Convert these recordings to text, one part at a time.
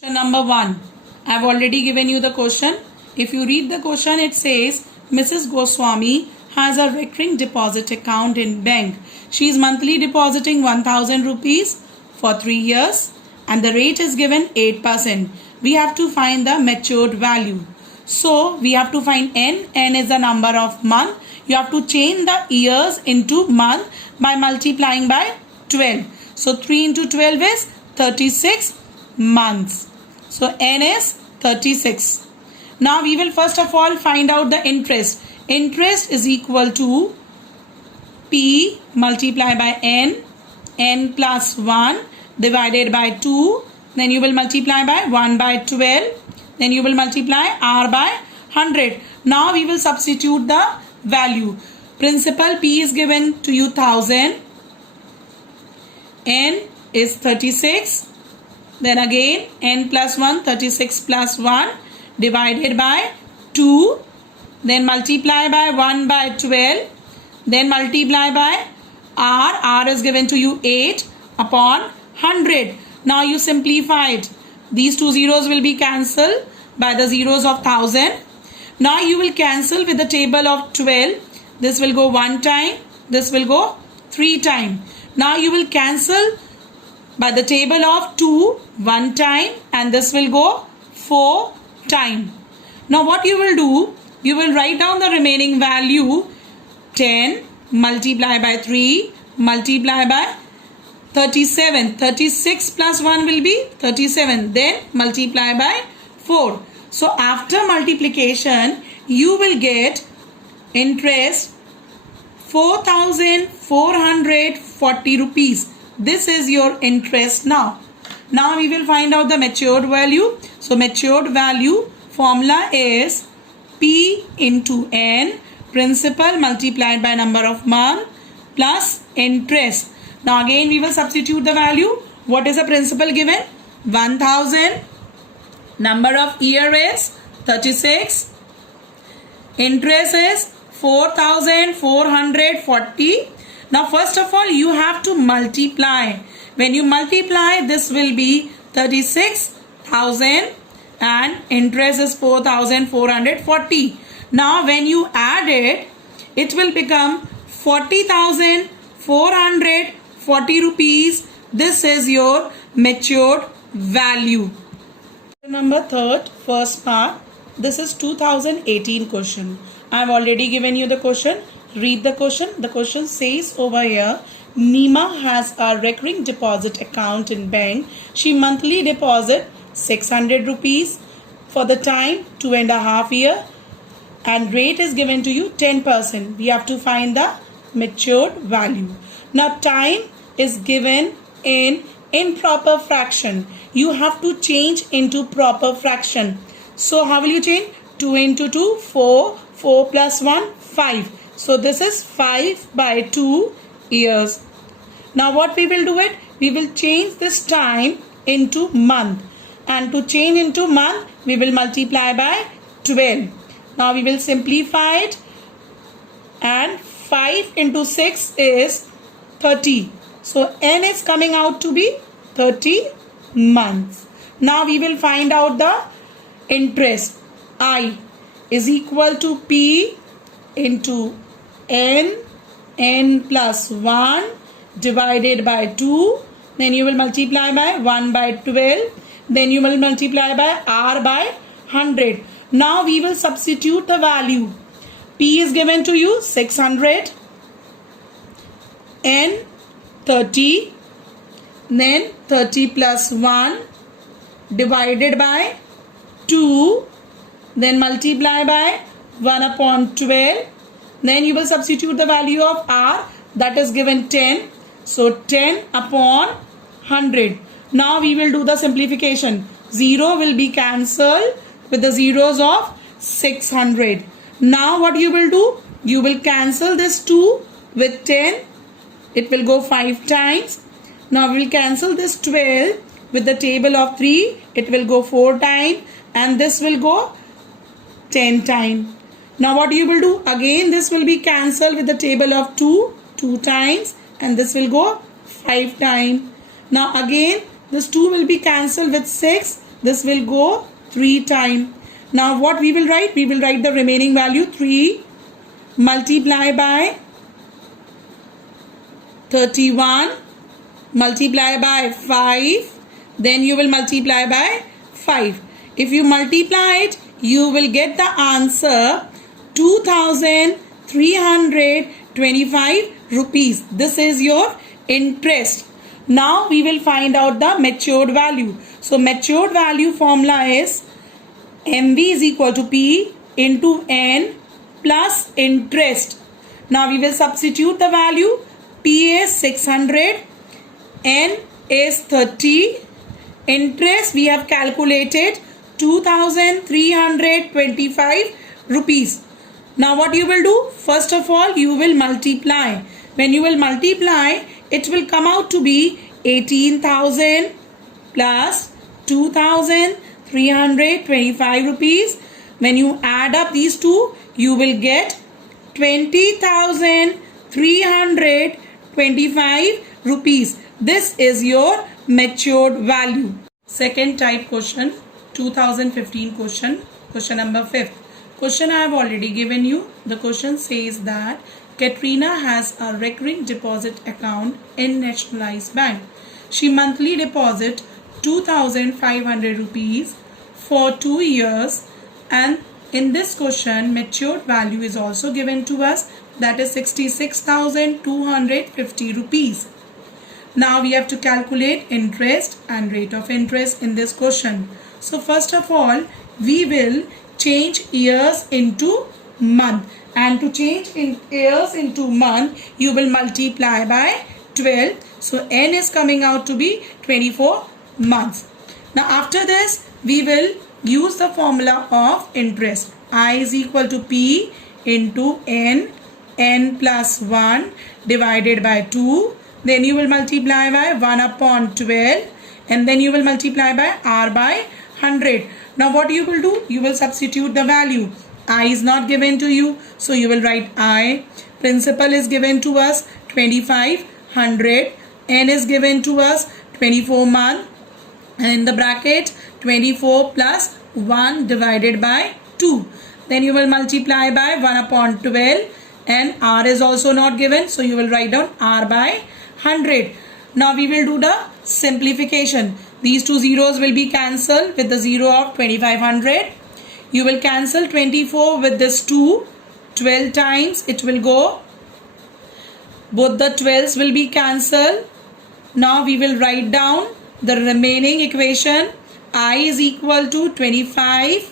Question number 1. I have already given you the question. If you read the question, it says Mrs. Goswami has a recurring deposit account in bank. She is monthly depositing 1000 rupees for 3 years and the rate is given 8%. We have to find the matured value. So we have to find n. N is the number of month. You have to change the years into month by multiplying by 12. So 3 into 12 is 36 months. So n is 36. Now we will first of all find out the interest. Interest is equal to P multiplied by n plus 1 divided by 2. Then you will multiply by 1 by 12. Then you will multiply R by 100. Now we will substitute the value. Principal P is given to you 1000. N is 36. Then again n plus 1, 36 plus 1 divided by 2. Then multiply by 1 by 12. Then multiply by R. R is given to you 8 upon 100. Now you simplified. These two zeros will be cancelled by the zeros of 1000. Now you will cancel with the table of 12. This will go 1 time. This will go 3 time. Now you will cancel by the table of 2 1 time and this will go 4 time. Now what you will do, you will write down the remaining value 10 multiply by 3 multiply by 37. 36 plus 1 will be 37. Then multiply by 4. So after multiplication you will get interest 4440 rupees. This is your interest now. Now we will find out the matured value. So matured value formula is P into N, principal multiplied by number of month plus interest. Now again we will substitute the value. What is the principal given? 1000. Number of year is 36. Interest is 4440. Now first of all you have to multiply. When you multiply this will be 36,000 and interest is 4440. Now when you add it, it will become 40,440 rupees. This is your matured value. Number 3rd, first part. This is 2018 question. I have already given you the question. Read the question. The question says over here, Nima has a recurring deposit account in bank. She monthly deposit 600 rupees for the time 2.5 years and rate is given to you 10%. We have to find the matured value. Now time is given in improper fraction. You have to change into proper fraction. So how will you change? 2 into 2, 4. 4 plus 1, 5. So this is 5 by 2 years. Now what we will do it? We will change this time into month. And to change into month, we will multiply by 12. Now we will simplify it. And 5 into 6 is 30. So n is coming out to be 30 months. Now we will find out the interest. I is equal to P into n plus 1 divided by 2. Then you will multiply by 1 by 12. Then you will multiply by R by 100. Now we will substitute the value. P is given to you 600. N 30. Then 30 plus 1 divided by 2. Then multiply by 1 upon 12. Then you will substitute the value of R, that is given 10. So 10 upon 100. Now we will do the simplification. 0 will be cancelled with the zeros of 600. Now what you will do? You will cancel this 2 with 10. It will go 5 times. Now we will cancel this 12 with the table of 3. It will go 4 times and this will go 10 times. Now what you will do? Again this will be cancelled with the table of 2 times and this will go 5 times. Now again this 2 will be cancelled with 6 This will go 3 times. Now what we will write? We will write the remaining value 3 multiply by 31 multiply by 5. Then you will multiply by 5. If you multiply it, you will get the answer 2325 rupees. This is your interest. Now we will find out the matured value. So matured value formula is MV is equal to P into N plus interest. Now we will substitute the value. P is 600, N is 30, interest we have calculated 2325 rupees. Now what you will do? First of all, you will multiply. When you will multiply, it will come out to be 18,000 plus 2325 rupees. When you add up these two, you will get 20,325 rupees. This is your matured value. Second type question, 2015 question, question number 5th. Question I have already given you. The question says that Katrina has a recurring deposit account in Nationalized Bank. She monthly deposit 2,500 rupees for 2 years, and in this question matured value is also given to us, that is 66,250 rupees. Now we have to calculate interest and rate of interest in this question. So first of all, we will change years into month, and to change in years into month, you will multiply by 12. So N is coming out to be 24 months. Now after this, we will use the formula of interest. I is equal to P into N, N plus 1 divided by 2. Then you will multiply by 1 upon 12, and then you will multiply by R by 100. Now what you will do? You will substitute the value. I is not given to you, so you will write I. Principal is given to us 2500. N is given to us 24 month, and in the bracket 24 plus 1 divided by 2. Then you will multiply by 1 upon 12, and R is also not given, so you will write down R by 100. Now we will do the simplification. These two zeros will be cancelled with the 0 of 2500. You will cancel 24 with this 2. 12 times it will go. Both the 12s will be cancelled. Now we will write down the remaining equation. I is equal to 25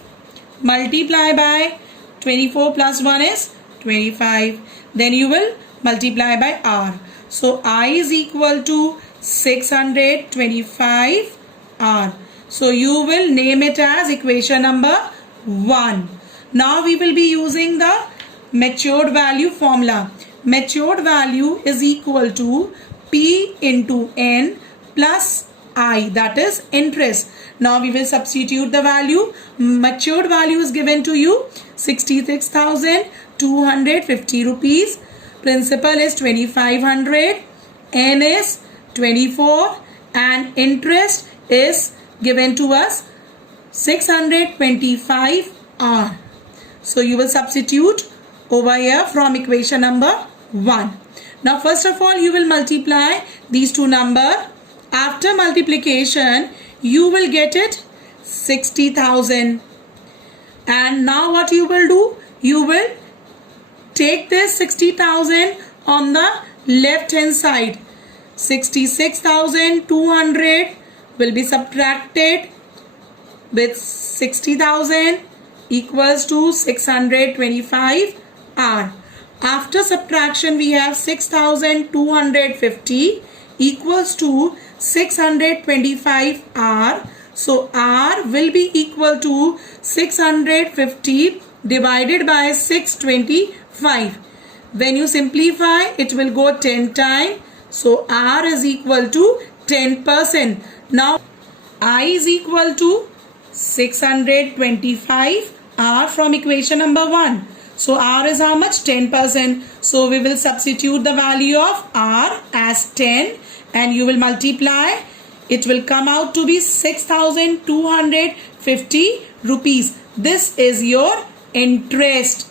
multiply by 24 plus 1 is 25. Then you will multiply by R. So I is equal to 625 R. So you will name it as equation number 1. Now we will be using the matured value formula. Matured value is equal to P into N plus I, that is interest. Now we will substitute the value. Matured value is given to you 66,250 rupees. Principal is 2500. N is 24, and interest is given to us 625 R. So you will substitute over here from equation number 1. Now first of all, you will multiply these two numbers. After multiplication, you will get it 60,000. And now what you will do? You will take this 60,000 on the left hand side. 66,200 will be subtracted with 60,000 equals to 625 R. After subtraction, we have 6,250 equals to 625 R. So R will be equal to 650 divided by 625. When you simplify, it will go 10 times. So R is equal to 10%. Now I is equal to 625 R from equation number 1. So R is how much? 10%. So we will substitute the value of R as 10, and you will multiply It will come out to be 6,250 rupees. This is your interest.